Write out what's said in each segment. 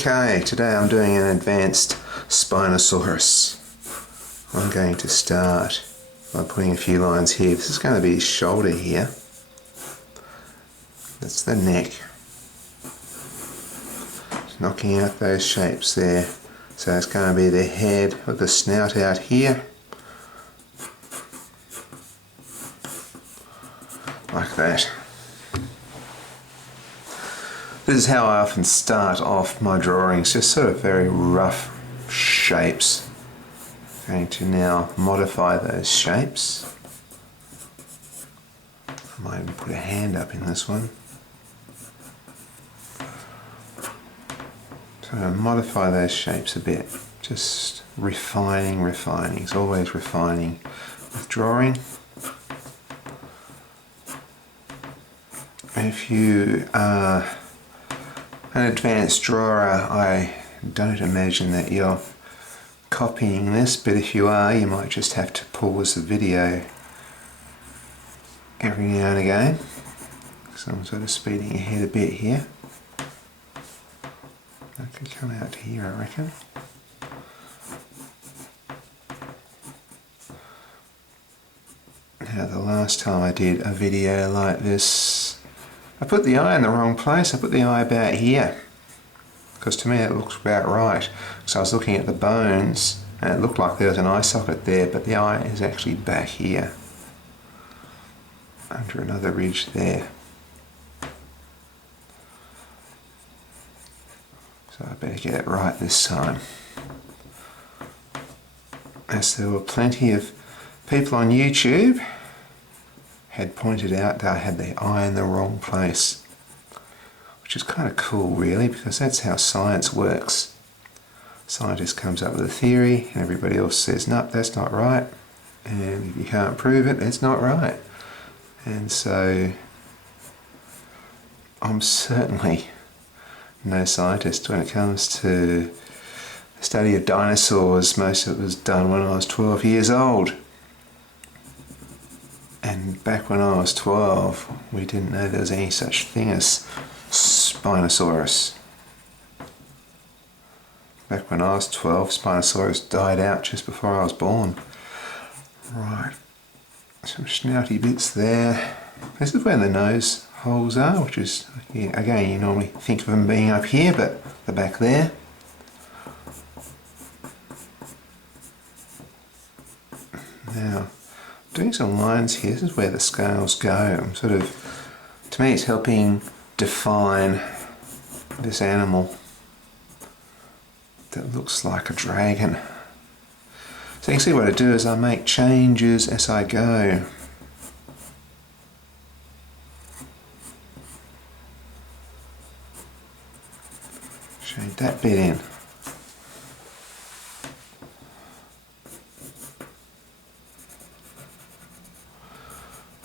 Okay, today I'm doing an advanced Spinosaurus. I'm going to start by putting a few lines here. This is going to be his shoulder here. That's the neck. Just knocking out those shapes there. So it's going to be the head with the snout out here. Like that. This is how I often start off my drawings, just sort of very rough shapes. I'm going to now modify those shapes. I might even put a hand up in this one. So I'm going to modify those shapes a bit, just refining. It's always refining with drawing. If you are an advanced drawer, I don't imagine that you're copying this, but if you are, you might just have to pause the video every now and again. So I'm sort of speeding ahead a bit here. That could come out here, I reckon. Now, the last time I did a video like this, I put the eye in the wrong place. I put the eye about here, because to me it looks about right. So I was looking at the bones and it looked like there was an eye socket there, but the eye is actually back here, under another ridge there. So I better get it right this time. As there were plenty of people on YouTube had pointed out that I had the eye in the wrong place, which is kind of cool really, because that's how science works. Scientist comes up with a theory and everybody else says, nope, that's not right, and if you can't prove it, it's not right. And so I'm certainly no scientist when it comes to the study of dinosaurs. Most of it was done when I was 12 years old. And back when I was 12, we didn't know there was any such thing as Spinosaurus. Back when I was 12, Spinosaurus died out just before I was born. Right, some snouty bits there. This is where the nose holes are, which is, again, you normally think of them being up here, but they're back there. Now, doing some lines here. This is where the scales go. I'm sort of, to me it's helping define this animal that looks like a dragon. So you can see what I do is I make changes as I go. Shade that bit in.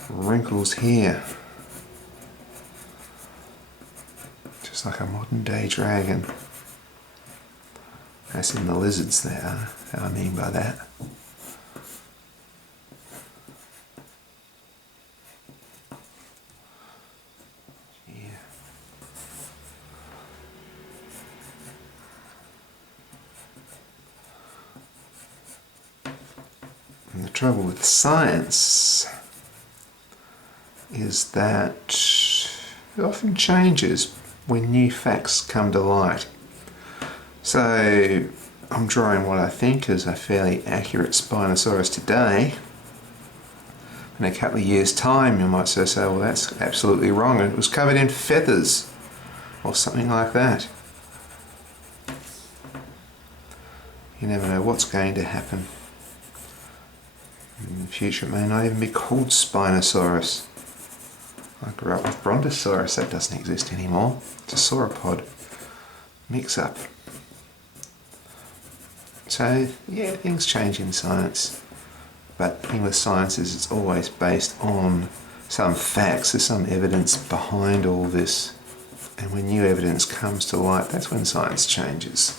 Wrinkles here, just like a modern day dragon. That's in the lizards there, how I mean by that. Yeah. And the trouble with science is that it often changes when new facts come to light. So I'm drawing what I think is a fairly accurate Spinosaurus today. In a couple of years' time you might say, well, that's absolutely wrong, and it was covered in feathers or something like that. You never know what's going to happen. In the future it may not even be called Spinosaurus. I grew up with Brontosaurus, that doesn't exist anymore. It's a sauropod mix-up. So, yeah, things change in science. But the thing with science is it's always based on some facts, there's some evidence behind all this. And when new evidence comes to light, that's when science changes.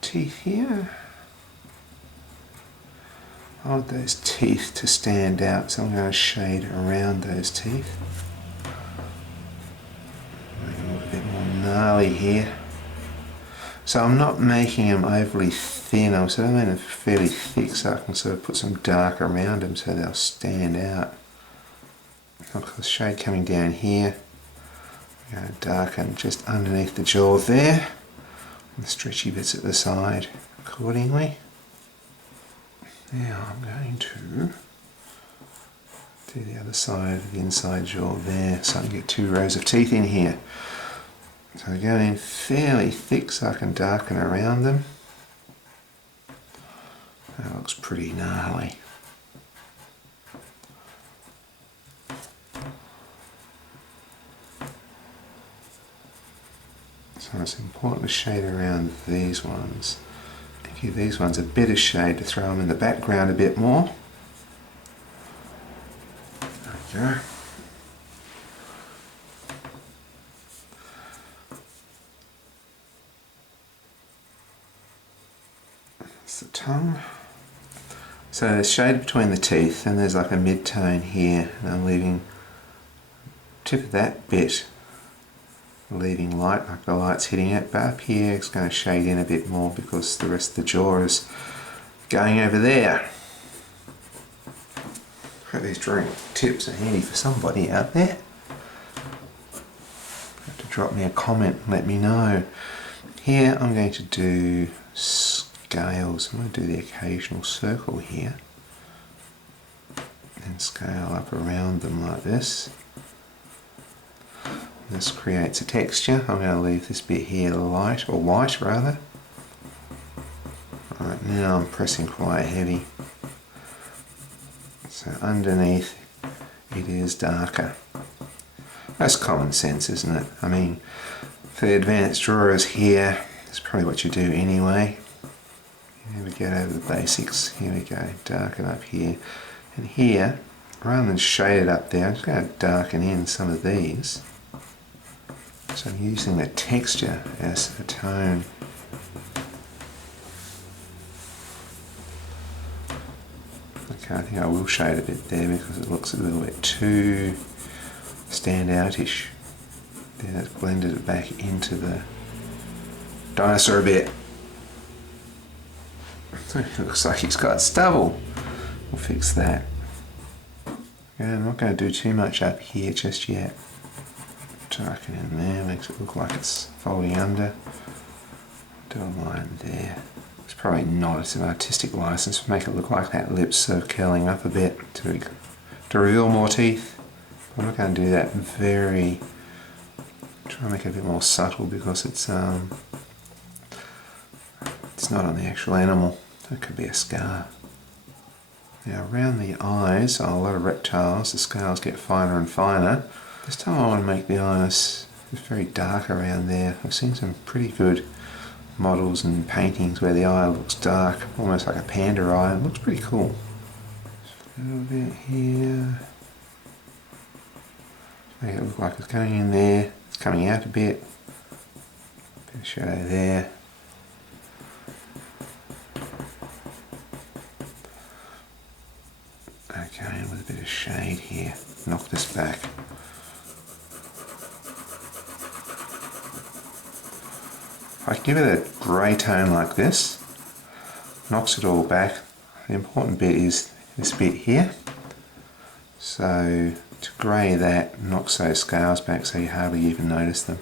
Teeth here. I want those teeth to stand out, so I'm going to shade around those teeth. Make them a bit more gnarly here. So I'm not making them overly thin, I'm sort of making them fairly thick so I can sort of put some dark around them so they'll stand out. I've got the shade coming down here. I'm going to darken just underneath the jaw there, and the stretchy bits at the side accordingly. Now I'm going to do the other side of the inside jaw there so I can get 2 rows of teeth in here. So I go in fairly thick so I can darken around them. That looks pretty gnarly. So it's important to shade around these ones. Give these ones a bit of shade to throw them in the background a bit more. There we go. That's the tongue. So there's shade between the teeth and there's like a mid-tone here, and I'm leaving the tip of that bit leaving light, like the light's hitting it, but up here it's going to shade in a bit more because the rest of the jaw is going over there. I hope these drawing tips are handy for somebody out there. Have to drop me a comment and let me know. Here I'm going to do scales. I'm going to do the occasional circle here and scale up around them like this. This creates a texture. I'm going to leave this bit here light, or white rather. Right, now I'm pressing quite heavy. So underneath it is darker. That's common sense, isn't it? I mean, for the advanced drawers here, that's probably what you do anyway. Here we get over the basics. Here we go, darken up here. And here, rather than shade it up there, I'm just going to darken in some of these. So I'm using the texture as a tone. Okay, I think I will shade a bit there because it looks a little bit too standoutish. Then it's blended it back into the dinosaur a bit. It looks like he's got stubble. We'll fix that. Okay, I'm not going to do too much up here just yet. Darken in there, makes it look like it's folding under. Do a line there. It's probably not, it's an artistic license to make it look like that lip's sort of curling up a bit to reveal more teeth. I'm not going to do that very, try to make it a bit more subtle because it's not on the actual animal. It could be a scar. Now around the eyes, on a lot of reptiles, the scales get finer and finer. This time I want to make the eyes very dark around there. I've seen some pretty good models and paintings where the eye looks dark, almost like a panda eye. It looks pretty cool. A little bit here. Make it look like it's going in there. It's coming out a bit. Bit of shadow there. Okay, and with a bit of shade here. Knock this back. If I give it a grey tone like this, knocks it all back. The important bit is this bit here. So to grey that knocks those scales back so you hardly even notice them.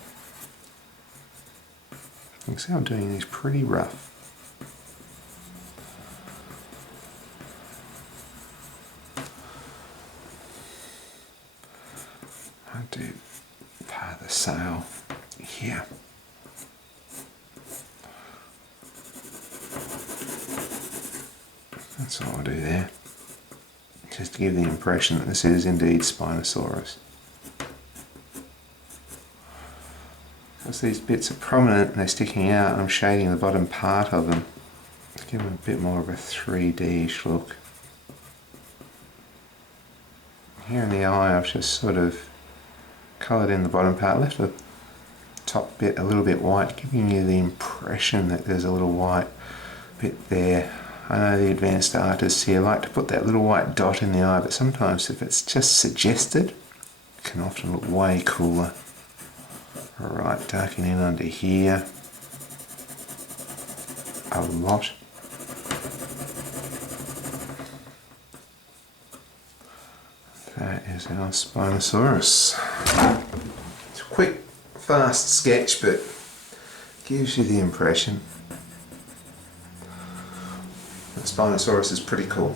You can see I'm doing these pretty rough. I'll do part of the sail here. That's all I'll do there, just to give the impression that this is indeed Spinosaurus. Because these bits are prominent and they're sticking out, I'm shading the bottom part of them to give them a bit more of a 3D-ish look. Here in the eye I've just sort of coloured in the bottom part, left the top bit a little bit white, giving you the impression that there's a little white bit there. I know the advanced artists here like to put that little white dot in the eye, but sometimes if it's just suggested, it can often look way cooler. Alright, darken in under here. a lot. That is our Spinosaurus. It's a quick, fast sketch, but gives you the impression that Spinosaurus is pretty cool.